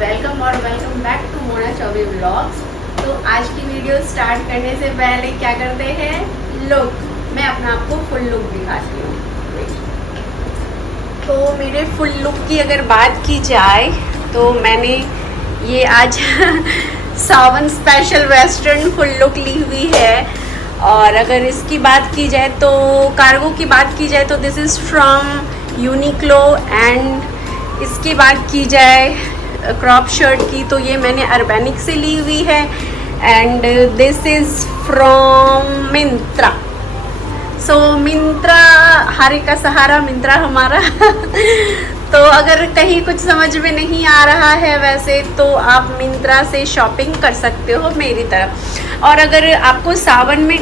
Welcome और welcome back to Mona Choubey vlogs. तो आज की वीडियो स्टार्ट करने से पहले क्या करते हैं, लुक। मैं अपना आपको फुल लुक दिखाती हूँ। तो मेरे फुल लुक की अगर बात की जाए तो मैंने ये आज सावन स्पेशल वेस्टर्न फुल लुक ली हुई है। और अगर इसकी बात की जाए तो कार्गो की बात की जाए तो this is from Uniqlo. And इसकी बात की जाए क्रॉप शर्ट की तो ये मैंने अर्बैनिक से ली हुई है। And this is from Myntra. So Myntra हारे का सहारा, मिंत्रा हमारा। तो अगर कहीं कुछ समझ में नहीं आ रहा है वैसे तो आप मिंत्रा से शॉपिंग कर सकते हो मेरी तरफ। और अगर आपको सावन में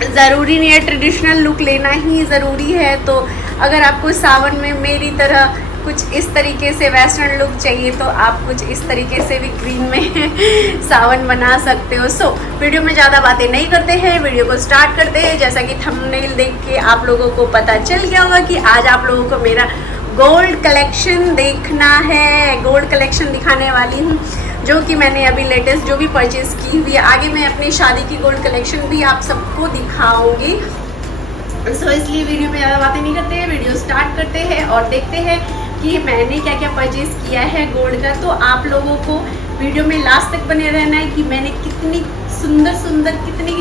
ज़रूरी नहीं है ट्रेडिशनल लुक लेना ही ज़रूरी है, तो अगर आपको सावन में मेरी तरह कुछ इस तरीके से वेस्टर्न लुक चाहिए तो आप कुछ इस तरीके से भी ग्रीन में सावन बना सकते हो। सो वीडियो में ज़्यादा बातें नहीं करते हैं, वीडियो को स्टार्ट करते हैं। जैसा कि थंबनेल देख के आप लोगों को पता चल गया होगा कि आज आप लोगों को मेरा गोल्ड कलेक्शन देखना है। गोल्ड कलेक्शन दिखाने वाली हूँ जो कि मैंने अभी लेटेस्ट जो भी परचेज़ की हुई है। आगे मैं अपनी शादी की गोल्ड कलेक्शन भी आप सबको दिखाऊंगी। सो इसलिए वीडियो में ज़्यादा बातें नहीं करते हैं, वीडियो स्टार्ट करते हैं और देखते हैं कि मैंने क्या क्या परचेज़ किया है गोल्ड का। तो आप लोगों को वीडियो में लास्ट तक बने रहना है कि मैंने कितनी सुंदर कितनी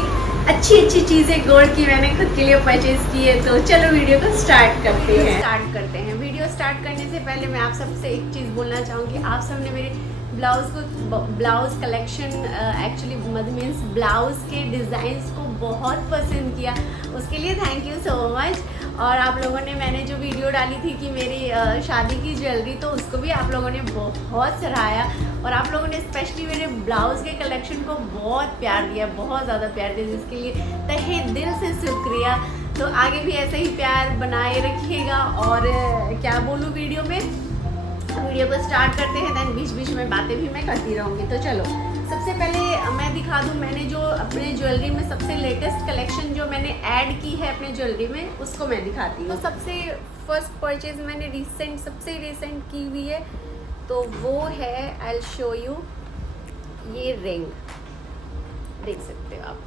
अच्छी चीज़ें गोल्ड की मैंने खुद के लिए परचेज़ की है। तो चलो वीडियो को स्टार्ट करते हैं। वीडियो स्टार्ट करने से पहले मैं आप सबसे एक चीज़ बोलना चाहूँगी। आप सबने मेरे blouse collection actually means blouse के डिज़ाइंस को बहुत पसंद किया, उसके लिए थैंक यू सो मच। और आप लोगों ने मैंने जो वीडियो डाली थी कि मेरी शादी की ज्वेलरी, तो उसको भी आप लोगों ने बहुत सराहाया। और आप लोगों ने स्पेशली मेरे ब्लाउज़ के कलेक्शन को बहुत प्यार दिया, बहुत ज़्यादा प्यार दिया, जिसके लिए तहे दिल से शुक्रिया। तो आगे भी ऐसे ही प्यार बनाए रखिएगा। और क्या बोलूँ, वीडियो को स्टार्ट करते हैं, देन बीच में बातें भी मैं करती रहूँगी। तो चलो सबसे पहले मैं दिखा दूँ मैंने जो अपने ज्वेलरी में सबसे लेटेस्ट कलेक्शन जो मैंने ऐड की है अपने ज्वेलरी में, उसको मैं दिखाती हूँ। तो सबसे फर्स्ट परचेज मैंने सबसे रिसेंट की हुई है तो वो है, आई विल शो यू, ये रिंग देख सकते हो आप।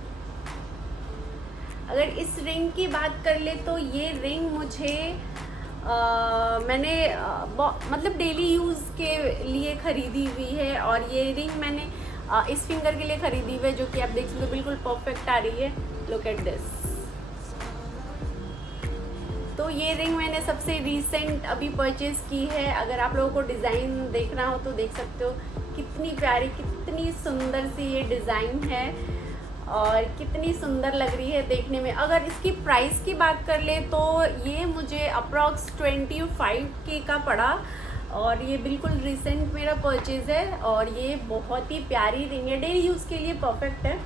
अगर इस रिंग की बात कर ले तो ये रिंग मुझे मैंने मतलब डेली यूज़ के लिए ख़रीदी हुई है। और ये रिंग मैंने इस फिंगर के लिए ख़रीदी हुई है, जो कि आप देख सकते हो बिल्कुल परफेक्ट आ रही है। Look at this. तो ये रिंग मैंने सबसे रीसेंट अभी परचेज़ की है। अगर आप लोगों को डिज़ाइन देखना हो तो देख सकते हो, कितनी प्यारी कितनी सुंदर सी ये डिज़ाइन है और कितनी सुंदर लग रही है देखने में। अगर इसकी प्राइस की बात कर ले तो ये मुझे अप्रॉक्स 25K का पड़ा। और ये बिल्कुल रिसेंट मेरा परचेज़ है और ये बहुत ही प्यारी रिंग है, डेली यूज़ के लिए परफेक्ट है।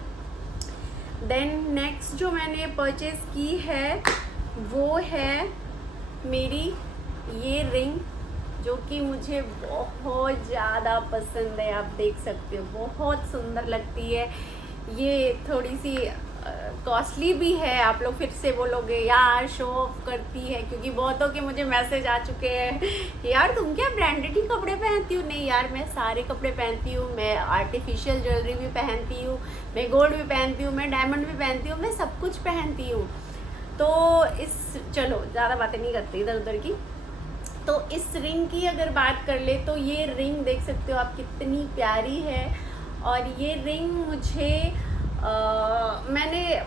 देन नेक्स्ट जो मैंने परचेज़ की है वो है मेरी ये रिंग, जो कि मुझे बहुत ज़्यादा पसंद है। आप देख सकते हो बहुत सुंदर लगती है। ये थोड़ी सी कॉस्टली भी है। आप लोग फिर से बोलोगे यार शो ऑफ करती है, क्योंकि बहुतों के मुझे मैसेज आ चुके हैं यार तुम क्या ब्रांडेड ही कपड़े पहनती हो। नहीं यार, मैं सारे कपड़े पहनती हूँ, मैं आर्टिफिशियल ज्वेलरी भी पहनती हूँ, मैं गोल्ड भी पहनती हूँ, मैं डायमंड भी पहनती हूँ, मैं सब कुछ पहनती हूँ। तो चलो ज़्यादा बातें नहीं करती इधर उधर की। तो इस रिंग की अगर बात कर ले तो ये रिंग देख सकते हो आप कितनी प्यारी है। और ये रिंग मुझे मैंने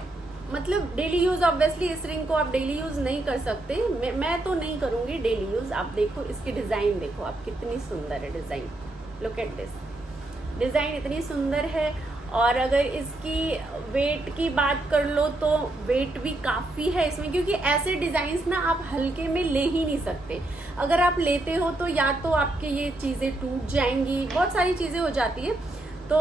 मतलब डेली यूज़, ऑब्वियसली इस रिंग को आप डेली यूज़ नहीं कर सकते, मैं तो नहीं करूँगी डेली यूज़। आप देखो इसकी डिज़ाइन देखो आप, कितनी सुंदर है design. Look at this, design इतनी सुंदर है। और अगर इसकी वेट की बात कर लो तो वेट भी काफ़ी है इसमें, क्योंकि ऐसे डिज़ाइंस ना आप हल्के में ले ही नहीं सकते। अगर आप लेते हो तो या तो आपके ये चीज़ें टूट जाएंगी, बहुत सारी चीज़ें हो जाती है। तो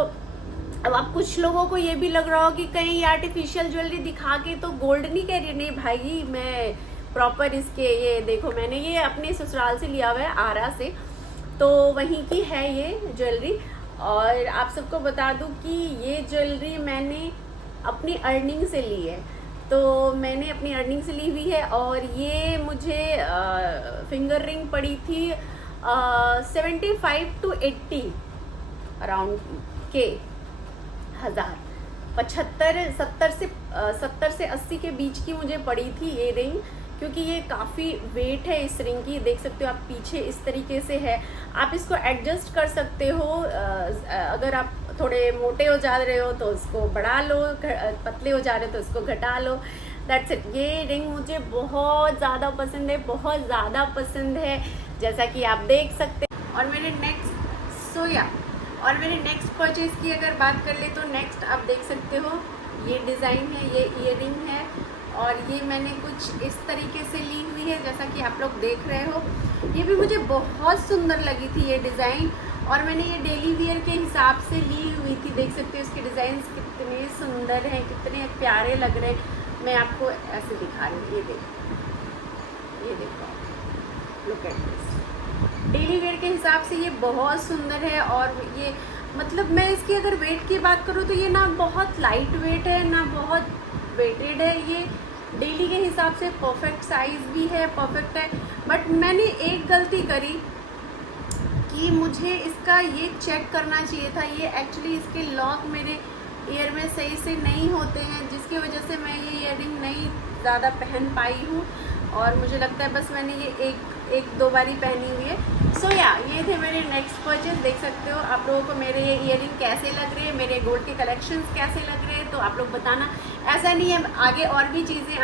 अब आप कुछ लोगों को ये भी लग रहा हो कि कहीं आर्टिफिशियल ज्वेलरी दिखा के तो गोल्ड नहीं कह रही। नहीं भाई, मैं प्रॉपर इसके ये देखो, मैंने ये अपने ससुराल से लिया हुआ है, आरा से, तो वहीं की है ये ज्वेलरी। और आप सबको बता दूं कि ये ज्वेलरी मैंने अपनी अर्निंग से ली है। तो मैंने अपनी अर्निंग से ली हुई है। और ये मुझे फिंगर रिंग पड़ी थी 75 to 80 अराउंड के हज़ार, 70 से 80 के बीच की मुझे पड़ी थी ये रिंग, क्योंकि ये काफ़ी वेट है इस रिंग की। देख सकते हो आप पीछे इस तरीके से है, आप इसको एडजस्ट कर सकते हो। अगर आप थोड़े मोटे हो जा रहे हो तो उसको बढ़ा लो, पतले हो जा रहे हो तो उसको घटा लो, दैट्स इट। ये रिंग मुझे बहुत ज़्यादा पसंद है, बहुत ज़्यादा पसंद है, जैसा कि आप देख सकते हैं। और मेरे नेक्स्ट परचेज़ की अगर बात कर ले तो नेक्स्ट आप देख सकते हो ये डिज़ाइन है, ये ईयरिंग है, और ये मैंने कुछ इस तरीके से ली हुई है जैसा कि आप लोग देख रहे हो। ये भी मुझे बहुत सुंदर लगी थी ये डिज़ाइन, और मैंने ये डेली वियर के हिसाब से ली हुई थी। देख सकते हो इसके डिज़ाइंस कितने सुंदर हैं, कितने प्यारे लग रहे हैं। मैं आपको ऐसे दिखा रही हूँ, ये देखो, look at this. Daily wear के हिसाब से ये बहुत सुंदर है, और ये मतलब मैं इसकी अगर वेट की बात करूँ तो ये ना बहुत लाइट वेट है ना बहुत वेटेड है। ये डेली के हिसाब से परफेक्ट साइज़ भी है, परफेक्ट है। बट मैंने एक गलती करी कि मुझे इसका ये चेक करना चाहिए था। ये एक्चुअली इसके लॉक मेरे ईयर में सही से नहीं होते हैं, जिसकी वजह से मैं ये ईयरिंग नहीं ज़्यादा पहन पाई हूँ, और मुझे लगता है बस मैंने ये एक दो बारी पहनी हुई है। सो ये थे मेरे नेक्स्ट परचेज। देख सकते हो आप लोगों को मेरे ये ईयरिंग कैसे लग रहे हैं, मेरे गोल्ड के कलेक्शंस कैसे लग रहे हैं, तो आप लोग बताना। ऐसा नहीं है, आगे और भी चीज़ें,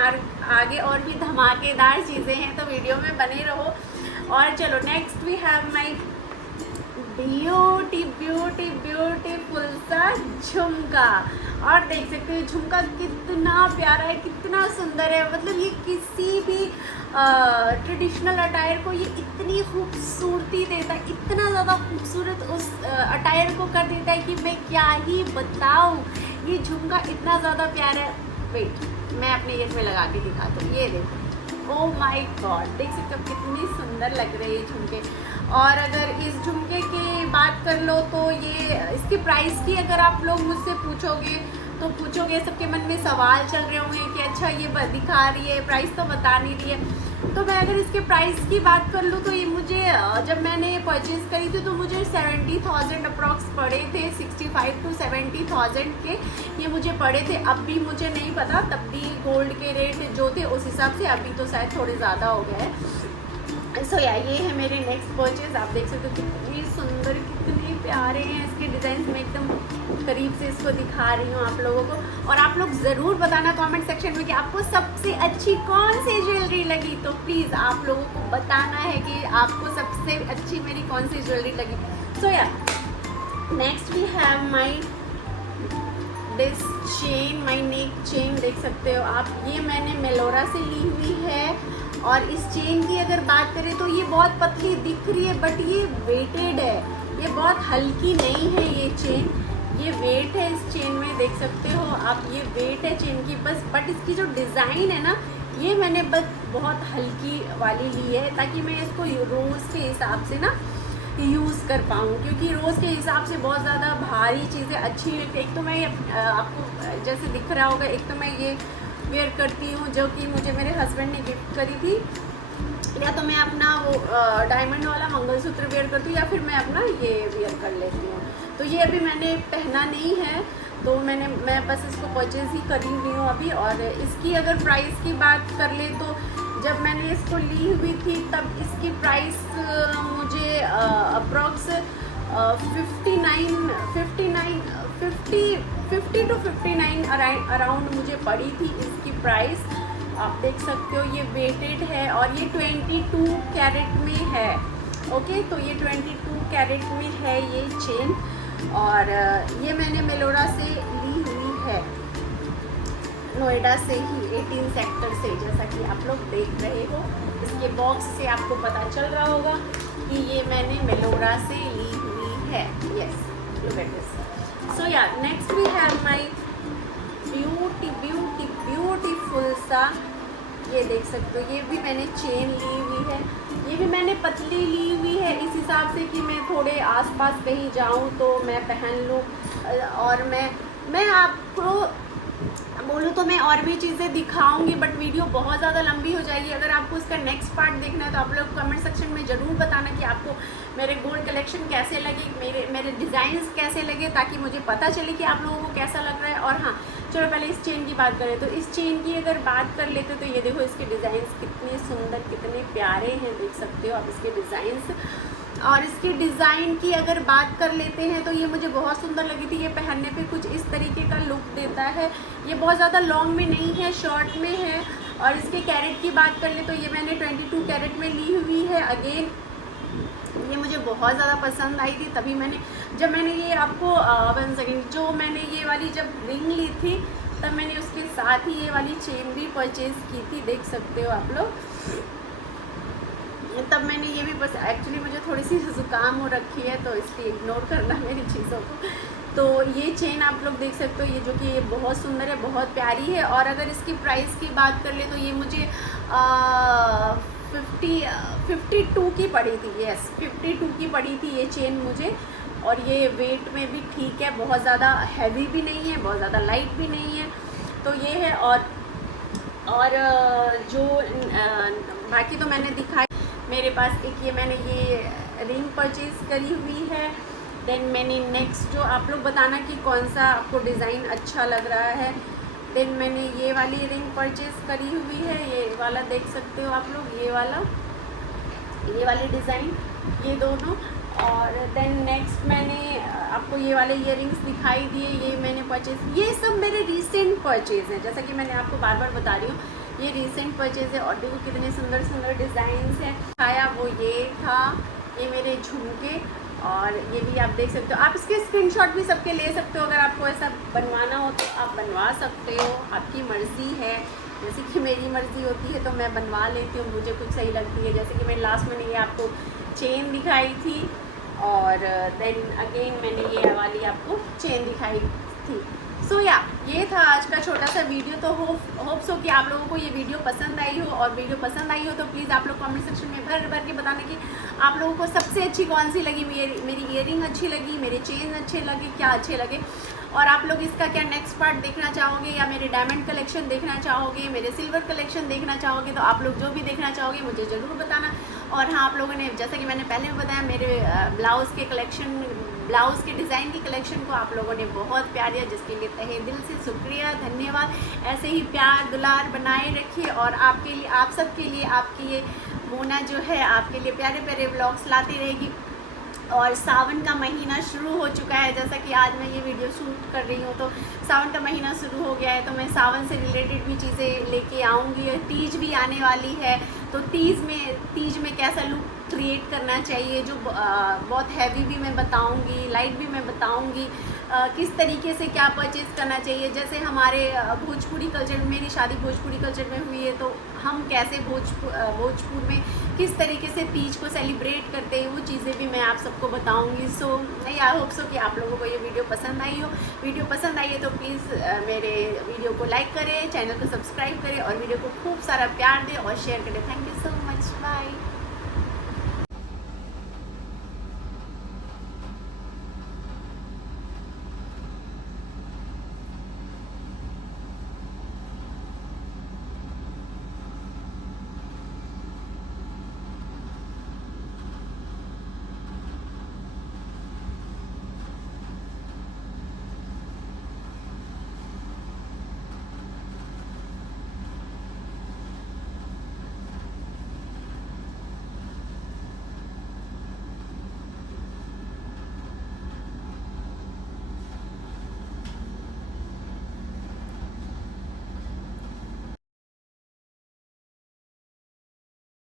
आगे और भी धमाकेदार चीज़ें हैं, तो वीडियो में बने रहो। और चलो next we have my beautiful सा झुमका। और देख सकते हो झुमका कितना प्यारा है, कितना सुंदर है। मतलब ये किसी भी ट्रेडिशनल अटायर को ये इतनी खूबसूरती देता है, इतना ज़्यादा खूबसूरत उस अटायर को कर देता है कि मैं क्या ही बताऊँ। ये झुमका इतना ज़्यादा प्यारा है। वेट, मैं अपने ईयर में लगा के दिखाती हूँ। ये देखो, ओह माय गॉड, देख सकते हो कितनी सुंदर लग रहे हैं झुमके। और अगर इस झुमके की बात कर लो तो ये इसकी प्राइस की अगर आप लोग मुझसे पूछोगे सबके मन में सवाल चल रहे होंगे कि अच्छा ये दिखा रही है, प्राइस तो बता नहीं रही है। तो मैं अगर इसके प्राइस की बात कर लूँ तो ये मुझे जब मैंने परचेज़ करी थी तो मुझे 70,000 अप्रॉक्स पड़े थे, 65 to 70,000 के ये मुझे पड़े थे। अब भी मुझे नहीं पता, तब भी गोल्ड के रेट जो थे उस हिसाब से, अभी तो शायद थोड़े ज़्यादा हो गए हैं। सो ये है मेरे नेक्स्ट परचेज़। आप देख सकते हो कितनी सुंदर, कितने प्यारे हैं इसके डिज़ाइन। मैं एकदम करीब से इसको दिखा रही हूँ आप लोगों को। और आप लोग ज़रूर बताना कमेंट सेक्शन में कि आपको सबसे अच्छी कौन सी ज्वेलरी लगी। तो प्लीज़ आप लोगों को बताना है कि आपको सबसे अच्छी मेरी कौन सी ज्वेलरी लगी। So next we have my this chain, my neck chain. देख सकते हो आप, ये मैंने मेलोरा से ली हुई है। और इस चेन की अगर बात करें तो ये बहुत पतली दिख रही है, बट ये वेटेड है, ये बहुत हल्की नहीं है ये चेन। ये वेट है इस चेन में, देख सकते हो आप, ये वेट है चेन की बस। बट इसकी जो डिज़ाइन है ना, ये मैंने बस बहुत हल्की वाली ली है ताकि मैं इसको रोज़ के हिसाब से ना यूज़ कर पाऊँ, क्योंकि रोज़ के हिसाब से बहुत ज़्यादा भारी चीज़ें अच्छी लगती है। एक तो मैं आपको जैसे दिख रहा होगा, एक तो मैं ये वेयर करती हूँ जो कि मुझे मेरे हस्बैंड ने गिफ्ट करी थी, या तो मैं अपना वो डायमंड वाला मंगलसूत्र वेयर करती हूँ, या फिर मैं अपना ये वेयर कर लेती हूँ। तो ये अभी मैंने पहना नहीं है, तो मैं बस इसको परचेज़ ही करी हुई हूँ अभी। और इसकी अगर प्राइस की बात कर ले तो जब मैंने इसको ली हुई थी तब इसकी प्राइस मुझे अप्रॉक्स 50 to 59 अराउंड मुझे पड़ी थी इसकी प्राइस। आप देख सकते हो ये वेटेड है और ये 22 कैरेट में है। ओके, तो ये 22 कैरेट में है ये चेन, और ये मैंने मेलोरा से ली हुई है, नोएडा से ही, 18 सेक्टर से, जैसा कि आप लोग देख रहे हो। इसके बॉक्स से आपको पता चल रहा होगा कि ये मैंने मेलोरा से ली हुई है। Yes, look at this. So next we have my beautiful सा, ये देख सकते हो, ये भी मैंने चेन ली हुई है। ये भी मैंने पतली ली हुई है इस हिसाब से कि मैं थोड़े आसपास कहीं जाऊं तो मैं पहन लूं। और मैं आपको बोलूँ तो मैं और भी चीज़ें दिखाऊंगी, बट वीडियो बहुत ज़्यादा लंबी हो जाएगी। अगर आपको इसका नेक्स्ट पार्ट देखना है तो आप लोग कमेंट सेक्शन में ज़रूर बताना कि आपको मेरे गोल्ड कलेक्शन कैसे लगे, मेरे डिज़ाइंस कैसे लगे, ताकि मुझे पता चले कि आप लोगों को कैसा लग रहा है। और हाँ, चलो पहले इस चेन की बात करें। तो इस चेन की अगर बात कर लेते तो ये देखो, इसके डिज़ाइंस कितने सुंदर, कितने प्यारे हैं, देख सकते हो आप इसके डिज़ाइंस। और इसके डिज़ाइन की अगर बात कर लेते हैं तो ये मुझे बहुत सुंदर लगी थी। ये पहनने पे कुछ इस तरीके का लुक देता है। ये बहुत ज़्यादा लॉन्ग में नहीं है, शॉर्ट में है। और इसके कैरेट की बात कर ले तो ये मैंने 22 कैरेट में ली हुई है। अगेन ये मुझे बहुत ज़्यादा पसंद आई थी, तभी जब मैंने ये आपको 1 सेकेंड, जो मैंने ये वाली जब रिंग ली थी तब मैंने उसके साथ ही ये वाली चेन भी परचेज़ की थी, देख सकते हो आप लोग। तब मैंने ये भी बस, एक्चुअली मुझे थोड़ी सी ज़ुकाम हो रखी है तो इसलिए इग्नोर करना मेरी चीज़ों को। तो ये चेन आप लोग देख सकते हो, ये जो कि ये बहुत सुंदर है, बहुत प्यारी है। और अगर इसकी प्राइस की बात कर ले तो ये मुझे 52 की पड़ी थी। यस, 52 की पड़ी थी ये चेन मुझे। और ये वेट में भी ठीक है, बहुत ज़्यादा हैवी भी नहीं है, बहुत ज़्यादा लाइट भी नहीं है। तो ये है। और जो बाकी तो मैंने दिखाई, मेरे पास एक मैंने ये रिंग परचेज़ करी हुई है। देन मैंने नेक्स्ट, जो आप लोग बताना कि कौन सा आपको डिज़ाइन अच्छा लग रहा है। देन मैंने ये वाली रिंग परचेज़ करी हुई है, ये वाला देख सकते हो आप लोग, ये वाली डिज़ाइन, ये दोनों। और देन नेक्स्ट मैंने आपको ये वाले इयररिंग्स दिखाई दिए, ये मैंने परचेज़, ये सब मेरे रीसेंट परचेज़ हैं, जैसा कि मैंने आपको बार बार बता रही हूँ, ये रीसेंट परचेज़ है। और देखो कितने सुंदर सुंदर डिज़ाइंस हैं। आया वो ये था, ये मेरे झुमके, और ये भी आप देख सकते हो। आप इसके स्क्रीनशॉट भी सबके ले सकते हो, अगर आपको ऐसा बनवाना हो तो आप बनवा सकते हो, आपकी मर्ज़ी है। जैसे कि मेरी मर्ज़ी होती है तो मैं बनवा लेती हूँ, मुझे कुछ सही लगती है। जैसे कि मैं लास्ट में ये आपको चेन दिखाई थी, और देन अगेन मैंने ये वाली आपको चेन दिखाई थी। सो ये था आज का छोटा सा वीडियो। तो होप सो कि आप लोगों को ये वीडियो पसंद आई हो, और वीडियो पसंद आई हो तो प्लीज़ आप लोग कमेंट सेक्शन में भर भर के बताना कि आप लोगों को सबसे अच्छी कौन सी लगी। मेरी इयररिंग अच्छी लगी, मेरे चेन अच्छे लगे, क्या अच्छे लगे। और आप लोग इसका क्या नेक्स्ट पार्ट देखना चाहोगे, या मेरे डायमंड कलेक्शन देखना चाहोगे, मेरे सिल्वर कलेक्शन देखना चाहोगे, तो आप लोग जो भी देखना चाहोगे मुझे ज़रूर बताना। और हाँ, आप लोगों ने, जैसा कि मैंने पहले भी बताया, मेरे ब्लाउज़ के डिज़ाइन की कलेक्शन को आप लोगों ने बहुत प्यार दिया, जिसके लिए तहे दिल से शुक्रिया, धन्यवाद। ऐसे ही प्यार दुलार बनाए रखिए, और आपके लिए, आप सब के लिए, आपकी ये मोना जो है आपके लिए प्यारे प्यारे ब्लॉग्स लाती रहेगी। और सावन का महीना शुरू हो चुका है, जैसा कि आज मैं ये वीडियो शूट कर रही हूँ तो सावन का महीना शुरू हो गया है, तो मैं सावन से रिलेटेड भी चीज़ें लेके आऊँगी। तीज भी आने वाली है, तो तीज में कैसा लुक क्रिएट करना चाहिए, जो बहुत हैवी भी मैं बताऊँगी, लाइट भी मैं बताऊँगी, किस तरीके से क्या परचेज़ करना चाहिए। जैसे हमारे भोजपुरी कल्चर में, मेरी शादी भोजपुरी कल्चर में हुई है, तो हम कैसे भोजपुर में किस तरीके से तीज को सेलिब्रेट करते हैं, वो चीज़ें भी मैं आप सबको बताऊंगी। सो आई होप सो कि आप लोगों को ये वीडियो पसंद आई हो। वीडियो पसंद आई है तो प्लीज़ मेरे वीडियो को लाइक करें, चैनल को सब्सक्राइब करें, और वीडियो को खूब सारा प्यार दें और शेयर करें। Thank you so much, bye.